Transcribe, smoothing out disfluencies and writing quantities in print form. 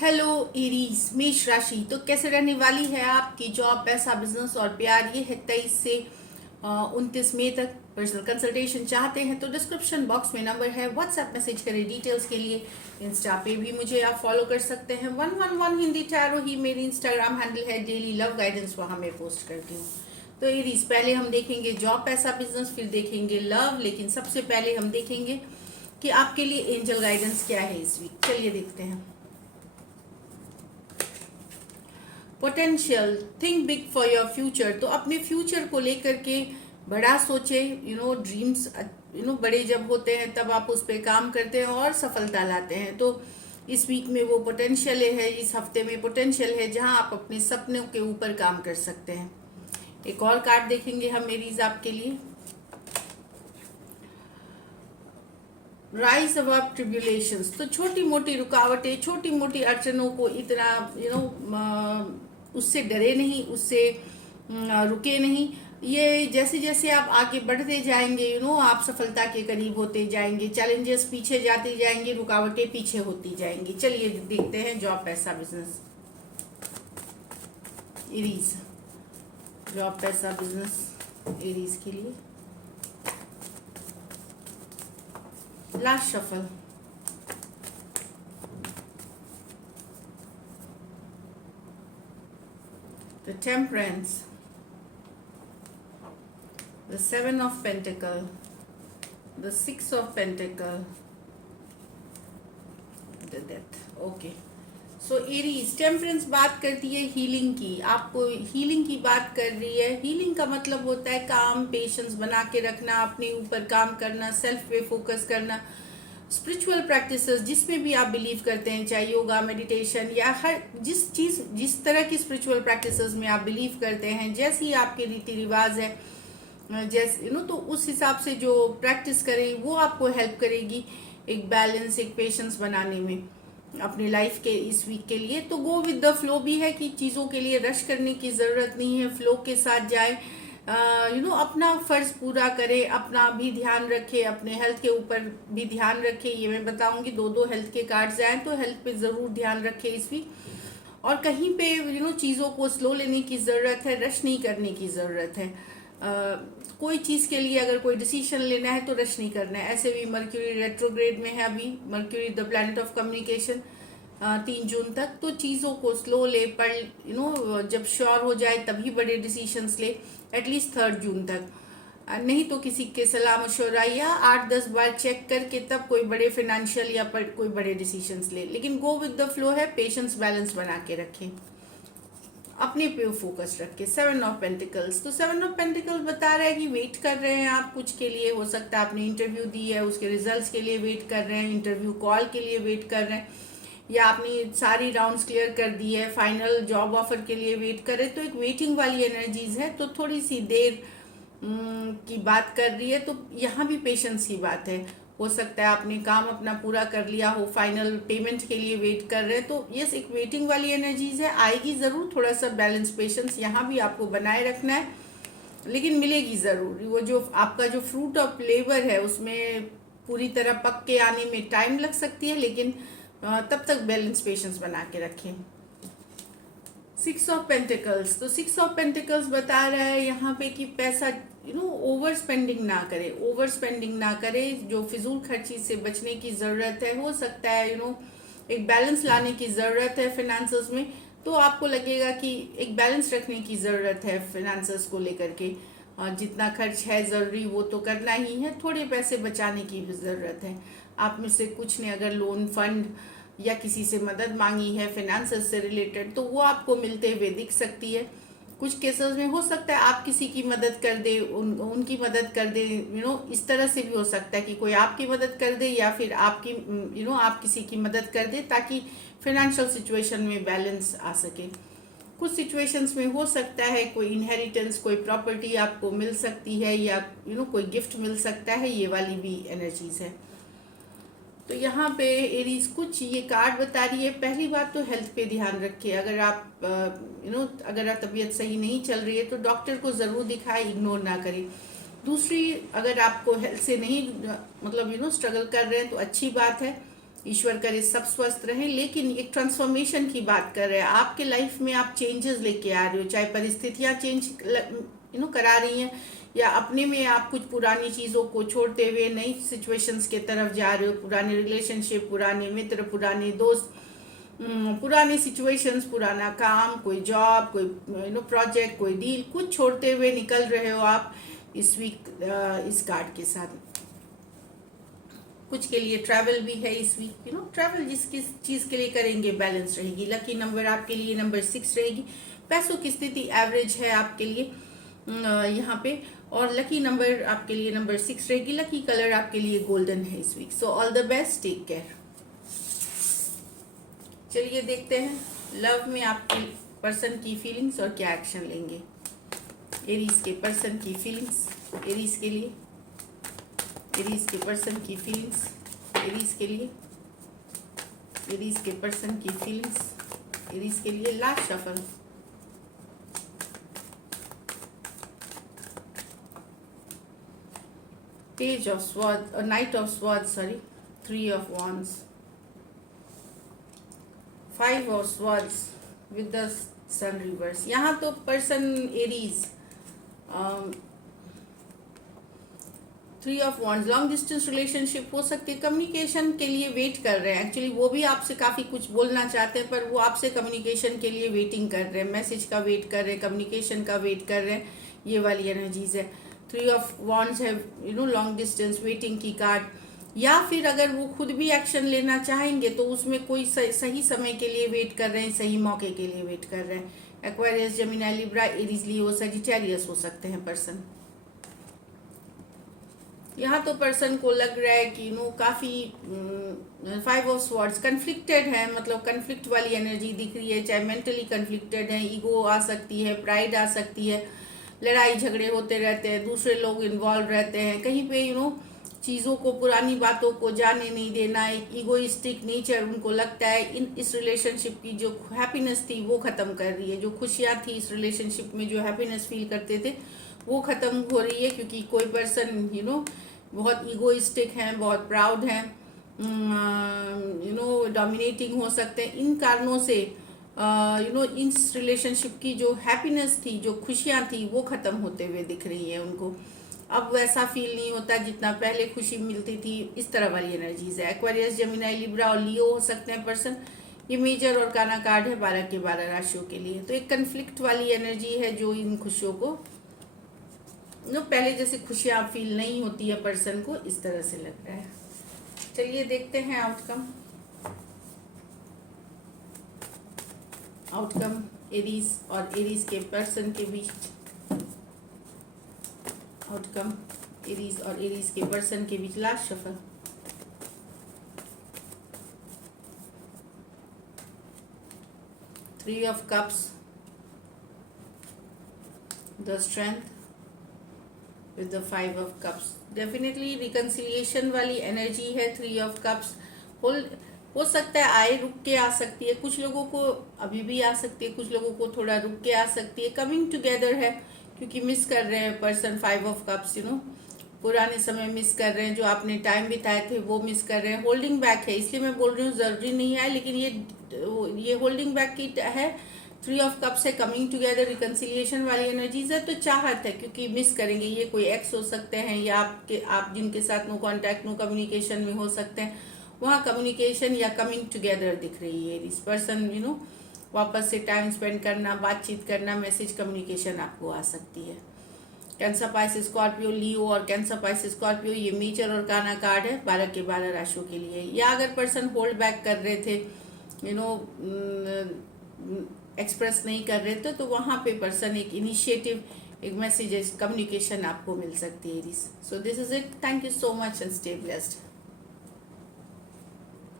Hello Aries मेष राशि। तो कैसे रहने वाली है आपकी जॉब, पैसा, बिजनेस और प्यार। ये है 23 से 29 मई तक। पर्सनल कंसल्टेशन चाहते हैं तो डिस्क्रिप्शन बॉक्स में नंबर है, व्हाट्सएप मैसेज करें डिटेल्स के लिए। इंस्टा पे भी मुझे आप फॉलो कर सकते हैं। 111 हिंदी टैरो ही मेरी इंस्टाग्राम हैंडल है। डेली लव गाइडेंस वहाँ मैं पोस्ट करती हूँ। तो एरीज, पहले हम देखेंगे जॉब, पैसा, बिजनेस, फिर देखेंगे लव। लेकिन सबसे पहले हम देखेंगे कि आपके लिए एंजल गाइडेंस क्या है इस वीक। चलिए देखते हैं। Potential, think big for your future. तो अपने फ्यूचर को लेकर के बड़ा सोचे। ड्रीम्स बड़े जब होते हैं तब आप उस पर काम करते हैं और सफलता लाते हैं। तो इस वीक में वो पोटेंशियल है, इस हफ्ते में पोटेंशियल है जहां आप अपने सपनों के ऊपर काम कर सकते हैं। एक और कार्ड देखेंगे हम मेरीज आपके लिए। Rise above tribulations. तो छोटी मोटी रुकावटें, छोटी मोटी अड़चनों को इतना उससे डरे नहीं, उससे रुके नहीं। ये जैसे जैसे आप आगे बढ़ते जाएंगे आप सफलता के करीब होते जाएंगे। चैलेंजेस पीछे जाते जाएंगे, रुकावटें पीछे होती जाएंगी। चलिए देखते हैं जॉब, पैसा, बिजनेस। एरीज, जॉब, पैसा, बिजनेस एरीज के लिए। Last shuffle. The Temperance, the Seven of Pentacle, the Six of Pentacle, the Death. Okay. So Aries, temperance बात करती है हीलिंग की। आपको हीलिंग की बात कर रही है। हीलिंग का मतलब होता है काम, पेशेंस बना के रखना, अपने ऊपर काम करना, सेल्फ पे फोकस करना। स्पिरिचुअल प्रैक्टिसेस जिसमें भी आप बिलीव करते हैं, चाहे योगा, मेडिटेशन या हर जिस तरह की स्पिरिचुअल प्रैक्टिसेस में आप बिलीव करते हैं, जैसी आपके रीति रिवाज है, जैसे तो उस हिसाब से जो प्रैक्टिस करें वो आपको हेल्प करेगी एक बैलेंस, एक पेशेंस बनाने में अपनी लाइफ के इस वीक के लिए। तो गो विद द फ्लो भी है कि चीज़ों के लिए रश करने की ज़रूरत नहीं है, फ्लो के साथ जाए। अपना फर्ज पूरा करे, अपना भी ध्यान रखे, अपने हेल्थ के ऊपर भी ध्यान रखे। ये मैं बताऊंगी, दो हेल्थ के कार्ड्स आए तो हेल्थ पे ज़रूर ध्यान रखे इस वीक। और कहीं पे चीज़ों को स्लो लेने की ज़रूरत है, रश नहीं करने की ज़रूरत है। कोई चीज़ के लिए अगर कोई डिसीजन लेना है तो रश नहीं करना है। ऐसे भी मर्क्यूरी रेट्रोग्रेड में है अभी, mercury the planet of communication 3 जून तक। तो चीज़ों को स्लो ले, पर जब श्योर हो जाए तभी बड़े डिसीजंस ले, एटलीस्ट 3 जून तक। नहीं तो किसी के सलाह मशवरा या 8-10 बार चेक करके तब कोई बड़े फाइनेंशियल या कोई बड़े डिसीजंस ले। लेकिन गो विद द फ्लो है, पेशेंस बैलेंस बना के रखें, अपने पे फोकस रख के। 7 ऑफ पेंटिकल्स। तो 7 ऑफ पेंटिकल्स बता रहा है कि वेट कर रहे हैं आप कुछ के लिए। हो सकता है आपने इंटरव्यू दी है, उसके रिजल्ट्स के लिए वेट कर रहे हैं, इंटरव्यू कॉल के लिए वेट कर रहे हैं, या आपने सारी राउंड्स क्लियर कर दी है, फाइनल जॉब ऑफर के लिए वेट कर रहे हैं। तो एक वेटिंग वाली एनर्जीज है। तो थोड़ी सी देर की बात कर रही है। तो यहाँ भी पेशेंस की बात है। हो सकता है आपने काम अपना पूरा कर लिया हो, फाइनल पेमेंट के लिए वेट कर रहे हैं। तो यस, एक वेटिंग वाली एनर्जीज है, आएगी ज़रूर। थोड़ा सा बैलेंस, पेशेंस यहाँ भी आपको बनाए रखना है, लेकिन मिलेगी ज़रूर। वो जो आपका जो फ्रूट ऑफ लेबर है उसमें पूरी तरह पक के आने में टाइम लग सकती है, लेकिन तब तक बैलेंस, पेशेंस बना के रखें। 6 ऑफ पेंटिकल्स। तो 6 ऑफ पेंटिकल्स बता रहा है यहाँ पे कि पैसा ओवर स्पेंडिंग ना करे, ओवर स्पेंडिंग ना करे। जो फिजूल खर्ची से बचने की ज़रूरत है। हो सकता है एक बैलेंस लाने की ज़रूरत है फिनेंसेस में। तो आपको लगेगा कि एक बैलेंस रखने की ज़रूरत है फिनेंसेस को लेकर के। जितना खर्च है ज़रूरी वो तो करना ही है, थोड़े पैसे बचाने की भी ज़रूरत है। आप में से कुछ ने अगर लोन, फंड या किसी से मदद मांगी है फिनेंसेस से रिलेटेड, तो वो आपको मिलते हुए दिख सकती है। कुछ केसेस में हो सकता है आप किसी की मदद कर दे, उनकी मदद कर दे। इस तरह से भी हो सकता है कि कोई आपकी मदद कर दे या फिर आपकी आप किसी की मदद कर दे, ताकि फाइनेंशियल सिचुएशन में बैलेंस आ सके। कुछ सिचुएशंस में हो सकता है कोई इनहेरिटेंस, कोई प्रॉपर्टी आपको मिल सकती है, या कोई गिफ्ट मिल सकता है। ये वाली भी एनर्जीज है। तो यहाँ पे एरीज कुछ ये कार्ड बता रही है। पहली बात तो हेल्थ पे ध्यान रखिए। अगर आप अगर तबीयत सही नहीं चल रही है तो डॉक्टर को ज़रूर दिखाए, इग्नोर ना करें। दूसरी, अगर आपको हेल्थ से नहीं स्ट्रगल कर रहे हैं तो अच्छी बात है। ईश्वर करे सब स्वस्थ रहे। लेकिन एक ट्रांसफॉर्मेशन की बात कर रहे हैं, आपके लाइफ में आप चेंजेस लेके आ रहे हो, चाहे परिस्थितियां चेंज करा रही हैं, या अपने में आप कुछ पुरानी चीज़ों को छोड़ते हुए नई सिचुएशंस के तरफ जा रहे हो। पुराने रिलेशनशिप, पुराने मित्र, पुराने दोस्त, पुरानी सिचुएशंस, पुराना काम, कोई जॉब, कोई प्रोजेक्ट, कोई डील, कुछ छोड़ते हुए निकल रहे हो आप इस वीक इस कार्ड के साथ। कुछ के लिए ट्रैवल भी है इस वीक, ट्रैवल जिस किस चीज़ के लिए करेंगे बैलेंस रहेगी। लकी नंबर आपके लिए नंबर 6 रहेगी। पैसों की स्थिति एवरेज है आपके लिए यहाँ पे, और लकी नंबर आपके लिए नंबर 6 रहेगी। लकी कलर आपके लिए गोल्डन है इस week. So all the best, take care. चलिए देखते हैं लव में आपके पर्सन की फीलिंग्स और क्या एक्शन लेंगे। एरीज के पर्सन की फीलिंग्स एरीज के लिए, एरीज के पर्सन की फीलिंग्स एरीज के लिए, एरीज के पर्सन की फीलिंग्स एरीज के लिए। Last shuffle. Page of swords, knight of swords, sorry, 3 of wands, 5 of swords with the sun reverse. यहाँ तो person Aries, 3 of wands, long distance relationship हो सकती है, कम्युनिकेशन के लिए वेट कर रहे हैं। एक्चुअली वो भी आपसे काफ़ी कुछ बोलना चाहते हैं, पर वो आपसे कम्युनिकेशन के लिए वेटिंग कर रहे हैं, मैसेज का वेट कर रहे हैं, कम्युनिकेशन का वेट कर रहे हैं। ये वाली एनर्जीज है। 3 ऑफ wands है लॉन्ग डिस्टेंस वेटिंग की कार्ड। या फिर अगर वो खुद भी एक्शन लेना चाहेंगे तो उसमें कोई सही समय के लिए वेट कर रहे हैं, सही मौके के लिए वेट कर रहे हैं। एक्वेरियस, जेमिनी, लिब्रा, एरीज, लियो, सजिटेरियस हो सकते हैं पर्सन। यहाँ तो पर्सन को लग रहा है कि काफ़ी 5 ऑफ स्वॉर्ड्स कन्फ्लिक्टेड है, मतलब कन्फ्लिक्ट वाली एनर्जी दिख रही है। चाहे मेंटली कन्फ्लिक्टेड है, ईगो आ सकती है, प्राइड आ सकती है, लड़ाई झगड़े होते रहते हैं, दूसरे लोग इन्वॉल्व रहते हैं कहीं पे, चीज़ों को, पुरानी बातों को जाने नहीं देना। एक ईगोइस्टिक नेचर उनको लगता है इस रिलेशनशिप की जो हैप्पीनेस थी वो ख़त्म कर रही है, जो खुशियाँ थी इस रिलेशनशिप में, जो हैप्पीनेस फील करते थे वो ख़त्म हो रही है। क्योंकि कोई पर्सन बहुत ईगोइस्टिक हैं, बहुत प्राउड हैं, डोमिनेटिंग हो सकते हैं। इन कारणों से इस रिलेशनशिप की जो हैप्पीनेस थी, जो खुशियाँ थी वो ख़त्म होते हुए दिख रही है उनको। अब वैसा फील नहीं होता जितना पहले खुशी मिलती थी। इस तरह वाली एनर्जीज है। एक्वेरियस, जेमिनी, लिब्रा और लियो हो सकते हैं पर्सन। ये मेजर और काना कार्ड है 12 के 12 राशियों के लिए। तो एक कन्फ्लिक्ट वाली एनर्जी है जो इन खुशियों को पहले जैसे खुशियाँ फील नहीं होती है पर्सन को, इस तरह से लग रहा है। चलिए देखते हैं आउटकम एरीज और एरीज के पर्सन के बीच। आउटकम एरीज और एरीज के पर्सन के बीच। Last shuffle. Three of cups, the strength with the 5 of cups. Definitely reconciliation वाली एनर्जी है। 3 ऑफ कप्स हो सकता है आए, रुक के आ सकती है, कुछ लोगों को अभी भी आ सकती है, कुछ लोगों को थोड़ा रुक के आ सकती है। कमिंग टुगेदर है क्योंकि मिस कर रहे हैं पर्सन 5 ऑफ कप्स, पुराने समय मिस कर रहे हैं, जो आपने टाइम बिताए थे वो मिस कर रहे हैं। होल्डिंग बैक है, इसलिए मैं बोल रही हूँ ज़रूरी नहीं है, लेकिन ये होल्डिंग बैक की है। 3 ऑफ कप्स है, कमिंग टुगेदर, रिकंसिलिएशन वाली एनर्जीज है। तो चाहत है क्योंकि मिस करेंगे। ये कोई एक्स हो सकते हैं या आप जिनके साथ नो कॉन्टैक्ट, नो कम्युनिकेशन में हो सकते हैं, वहाँ कम्युनिकेशन या कमिंग टुगेदर दिख रही है। इस पर्सन वापस से टाइम स्पेंड करना, बातचीत करना, मैसेज कम्युनिकेशन आपको आ सकती है। कैंसर, पाइसेस, स्कॉर्पियो, लियो और कैंसर, पाइसेस, स्कॉर्पियो ये मेजर और काना कार्ड है 12 के 12 राशियों के लिए। या अगर पर्सन होल्ड बैक कर रहे थे, एक्सप्रेस नहीं कर रहे थे, तो वहाँ पे पर्सन एक इनिशिएटिव, एक मैसेज, कम्युनिकेशन आपको मिल सकती है। So this is it. Thank you so much and stay blessed.